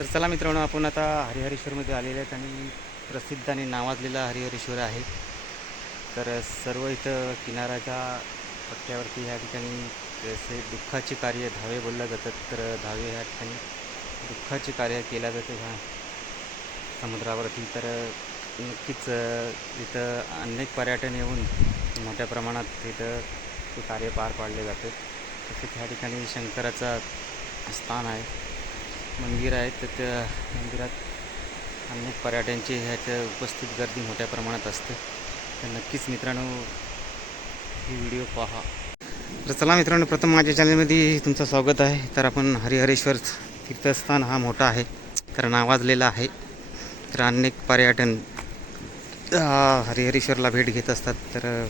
तर चला मित्रांनो आपण आता हरिहरेश्वरमध्ये आलेले आहेत आणि प्रसिद्ध आणि नावाजलेला हरिहरेश्वर आहे. तर सर्व इथं किनाऱ्याच्या पट्ट्यावरती ह्या ठिकाणी जसे दुःखाचे कार्य धावे बोलल्या जातात तर धावे ह्या ठिकाणी दुःखाचे कार्य केल्या जाते ह्या समुद्रावरती. तर नक्कीच इथं अनेक पर्यटन येऊन मोठ्या प्रमाणात इथं ते कार्य पार पाडले जाते. तसेच ह्या ठिकाणी शंकराचा स्थान आहे. मंदिर आहे तर त्या मंदिरात अनेक पर्यटनची ह्याच्या उपस्थित गर्दी मोठ्या प्रमाणात असते. तर नक्कीच मित्रांनो ही व्हिडिओ पहा. तर चला मित्रांनो प्रथम माझ्या चॅनलमध्ये तुमचं स्वागत आहे. तर आपण हरिहरेश्वर तीर्थस्थान हा मोठा आहे तर नावाजलेला आहे. तर अनेक पर्यटन हरिहरेश्वरला भेट घेत असतात. तर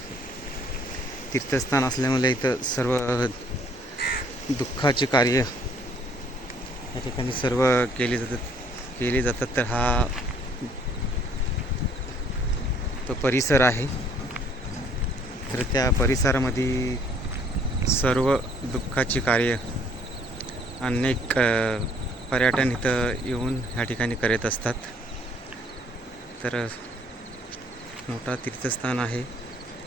तीर्थस्थान असल्यामुळे इथं सर्व दुःखाचे कार्य या ठिकाणी सर्व केले जातात. केले जातात तर हा तो परिसर आहे. तर त्या परिसरामध्ये सर्व दुःखाची कार्य अनेक पर्यटन इथं येऊन ह्या ठिकाणी करत असतात. तर मोठा तीर्थस्थान आहे.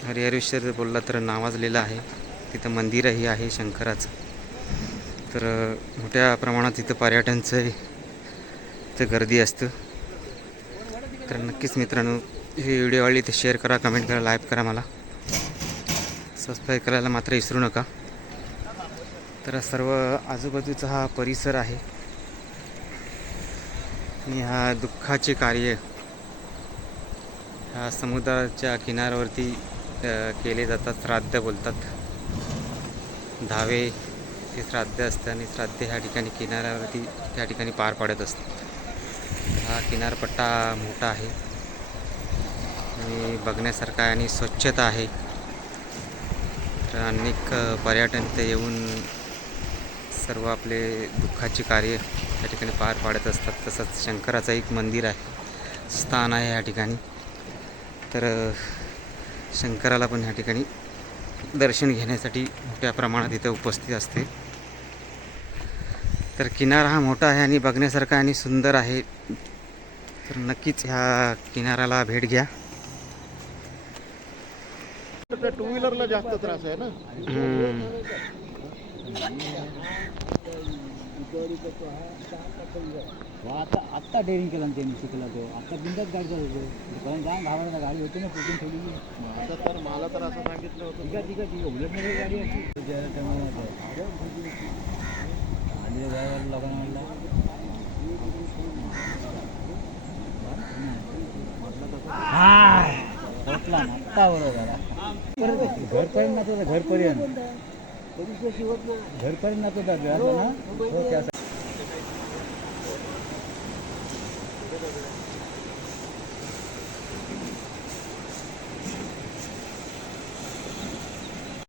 हरिहरेश्वर बोलला तर नावाजलेलं आहे. तिथं मंदिरही आहे शंकराचं. तर मोठ्या प्रमाणात इथं पर्यटनचं इथं गर्दी असतं. तर नक्कीच मित्रांनो ही व्हिडिओ आवडली तर शेअर करा कमेंट करा लाईक करा मला. सबस्क्राईब करायला मात्र विसरू नका. तर सर्व आजूबाजूचा हा परिसर आहे. आणि हा दुःखाचे कार्य ह्या समुद्राच्या किनाऱ्यावरती केले जातात श्राद्ध बोलतात. धावे हे श्राद्ध असतं आणि श्राद्ध ह्या ठिकाणी किनाऱ्यावरती त्या ठिकाणी पार पाडत असतात हा किनारपट्टा मोठा आहे. आणि बघण्यासारखा आहे आणि स्वच्छता आहे. तर अनेक पर्यटन ते येऊन सर्व आपले दुःखाचे कार्य या ठिकाणी पार पाडत असतात. तसंच शंकराचं एक मंदिर आहे. स्थान आहे या ठिकाणी. तर शंकराला पण ह्या ठिकाणी दर्शन घेण्यासाठी मोठ्या प्रमाणात इथं उपस्थित असते. तर किनारा हा मोठा आहे आणि बघण्यासारखा आणि सुंदर आहे. तर नक्कीच ह्या किनाऱ्याला भेट घ्या. टू व्हीलरला जास्त त्रास आहे ना. आता आत्ता डेअरिंग केलं ना त्यांनी शिकला तो. आता बिंदात गाडी चालवतो. पण जाम घाबरला गाडी होती ना पुढून ठेवली. आता तर मला तर असं सांगितलं होतं. ठीक आहे ठीक आहे ठीक आहे उलटमध्ये गाडी असती त्यामुळे आणि ड्रायव्हर लोकांना म्हणला पोचला ना आत्ता बरोबर झाला घरपर्यंत ना घरपर्यंत घरपर्यंत ना तो ना हो त्यासाठी